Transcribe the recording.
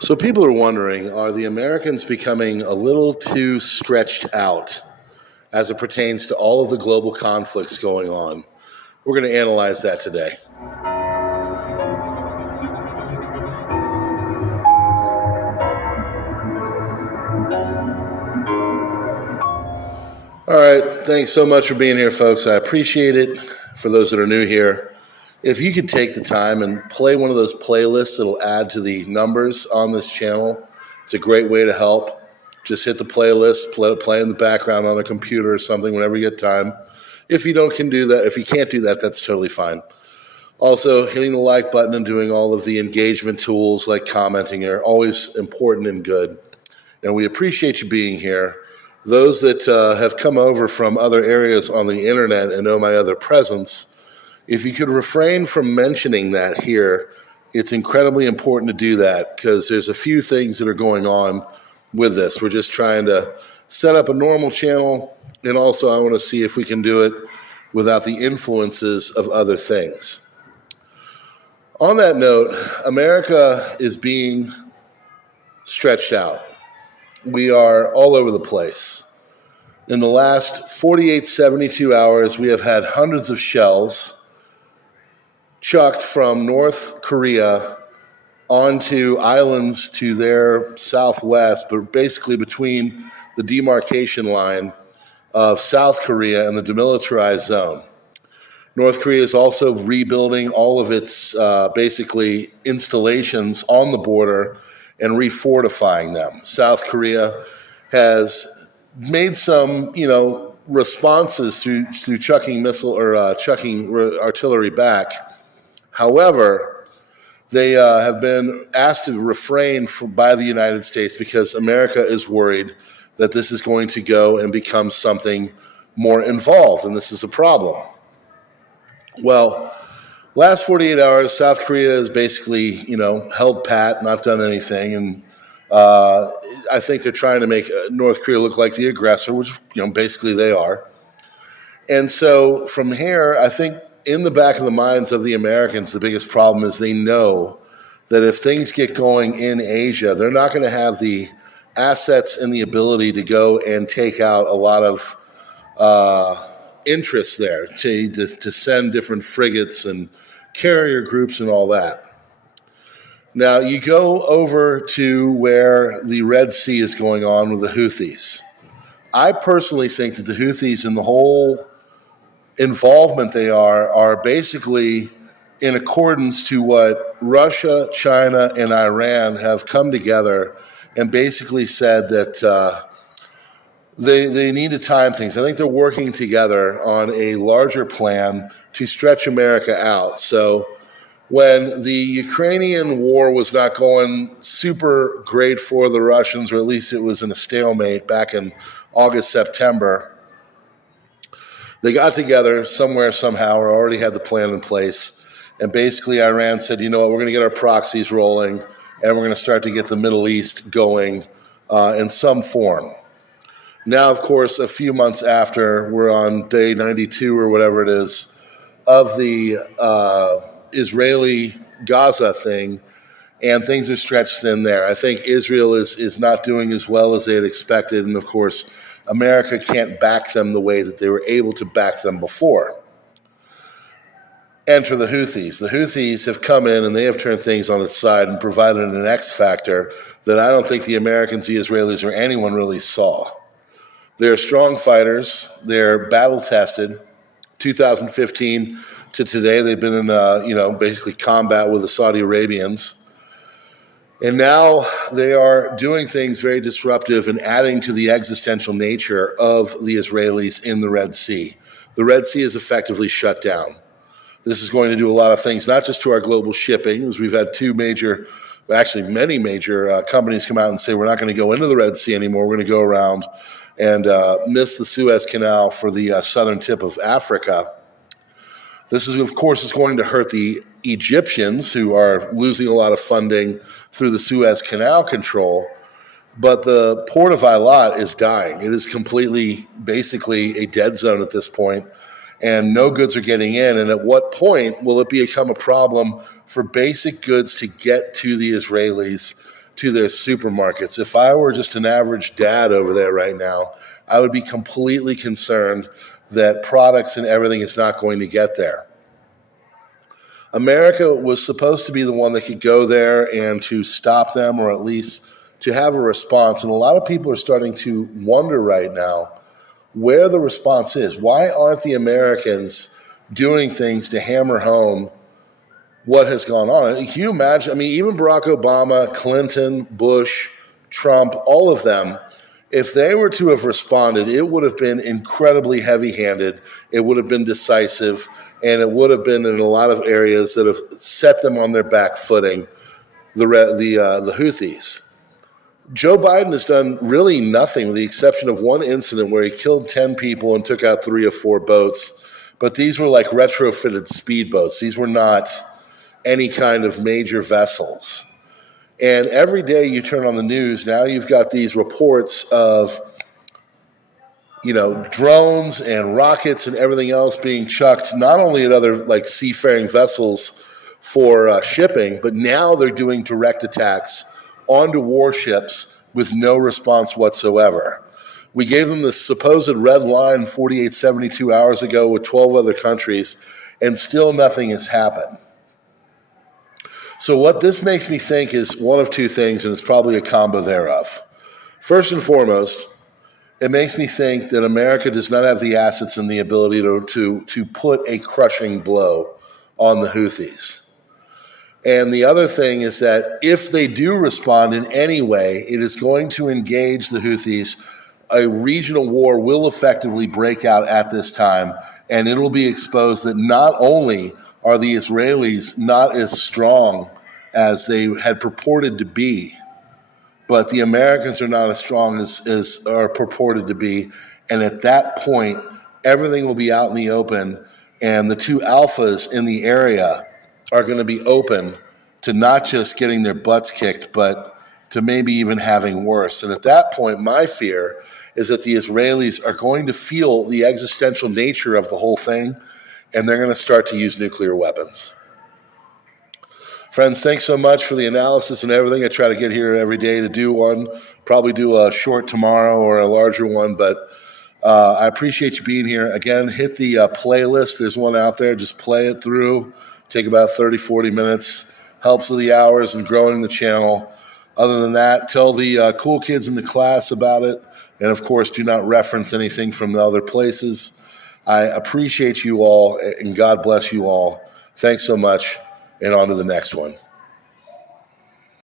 So people are wondering, are the Americans becoming a little too stretched out as it pertains to all of the global conflicts going on? We're going to analyze that today. All right, thanks so much for being here, folks. I appreciate it. For those that are new here, if you could take the time and play one of those playlists that'll add to the numbers on this channel, it's a great way to help. Just hit the playlist, play in the background on a computer or something whenever you get time. If you can't do that, that's totally fine. Also, hitting the like button and doing all of the engagement tools like commenting are always important and good. And we appreciate you being here. Those that have come over from other areas on the internet and know my other presence, if you could refrain from mentioning that here, it's incredibly important to do that because there's a few things that are going on with this. We're just trying to set up a normal channel, and also I want to see if we can do it without the influences of other things. On that note, America is being stretched out. We are all over the place. In the last 72 hours, we have had hundreds of shells chucked from North Korea onto islands to their southwest, but basically between the demarcation line of South Korea and the demilitarized zone. North Korea is also rebuilding all of its basically installations on the border and refortifying them. South Korea has made some, responses through chucking chucking artillery back. However, they have been asked to refrain by the United States because America is worried that this is going to go and become something more involved, and this is a problem. Well, last 48 hours, South Korea has basically, held pat, not done anything, and I think they're trying to make North Korea look like the aggressor, which, basically they are. And so from here, I think in the back of the minds of the Americans, the biggest problem is they know that if things get going in Asia, they're not going to have the assets and the ability to go and take out a lot of interest there to send different frigates and carrier groups and all that. Now, you go over to where the Red Sea is going on with the Houthis. I personally think that the Houthis and the whole involvement they are basically in accordance to what Russia, China, and Iran have come together and basically said that they need to time things. I think they're working together on a larger plan to stretch America out. So when the Ukrainian war was not going super great for the Russians, or at least it was in a stalemate back in August, September, they got together somewhere, somehow, or already had the plan in place. And basically Iran said, you know what, we're going to get our proxies rolling, and we're going to start to get the Middle East going in some form. Now, of course, a few months after, we're on day 92 or whatever it is of the Israeli-Gaza thing, and things are stretched thin there. I think Israel is not doing as well as they had expected, and of course, America can't back them the way that they were able to back them before. Enter the Houthis. The Houthis have come in and they have turned things on its side and provided an X factor that I don't think the Americans, the Israelis, or anyone really saw. They're strong fighters. They're battle-tested. 2015 to today, they've been in, basically combat with the Saudi Arabians. And now they are doing things very disruptive and adding to the existential nature of the Israelis in the Red Sea. The Red Sea is effectively shut down. This is going to do a lot of things, not just to our global shipping, as we've had many major companies come out and say we're not going to go into the Red Sea anymore. We're going to go around and miss the Suez Canal for the southern tip of Africa. This is, of course, going to hurt the Egyptians, who are losing a lot of funding through the Suez Canal control. But the port of Eilat is dying. It is completely, basically, a dead zone at this point, and no goods are getting in. And at what point will it become a problem for basic goods to get to the Israelis to their supermarkets. If I were just an average dad over there right now, I would be completely concerned that products and everything is not going to get there. America was supposed to be the one that could go there and to stop them, or at least to have a response. And a lot of people are starting to wonder right now where the response is. Why aren't the Americans doing things to hammer home what has gone on? Can you imagine? I mean, even Barack Obama, Clinton, Bush, Trump, all of them, if they were to have responded, it would have been incredibly heavy-handed. It would have been decisive, and it would have been in a lot of areas that have set them on their back footing, the Houthis. Joe Biden has done really nothing with the exception of one incident where he killed 10 people and took out 3 or 4 boats. But these were like retrofitted speedboats. These were not any kind of major vessels. And every day you turn on the news, now you've got these reports of, drones and rockets and everything else being chucked, not only at other like seafaring vessels for shipping, but now they're doing direct attacks onto warships with no response whatsoever. We gave them the supposed red line 72 hours ago with 12 other countries, and still nothing has happened. So what this makes me think is one of two things, and it's probably a combo thereof. First and foremost, it makes me think that America does not have the assets and the ability to put a crushing blow on the Houthis. And the other thing is that if they do respond in any way, it is going to engage the Houthis. A regional war will effectively break out at this time, and it'll be exposed that not only are the Israelis not as strong as they had purported to be, but the Americans are not as strong as are purported to be. And at that point, everything will be out in the open, and the two alphas in the area are going to be open to not just getting their butts kicked, but to maybe even having worse. And at that point, my fear is that the Israelis are going to feel the existential nature of the whole thing, and they're going to start to use nuclear weapons. Friends, thanks so much for the analysis and everything. I try to get here every day to do one, probably do a short tomorrow or a larger one, but I appreciate you being here. Again, hit the playlist. There's one out there. Just play it through. Take about 30, 40 minutes. Helps with the hours and growing the channel. Other than that, tell the cool kids in the class about it. And, of course, do not reference anything from the other places. I appreciate you all, and God bless you all. Thanks so much, and on to the next one.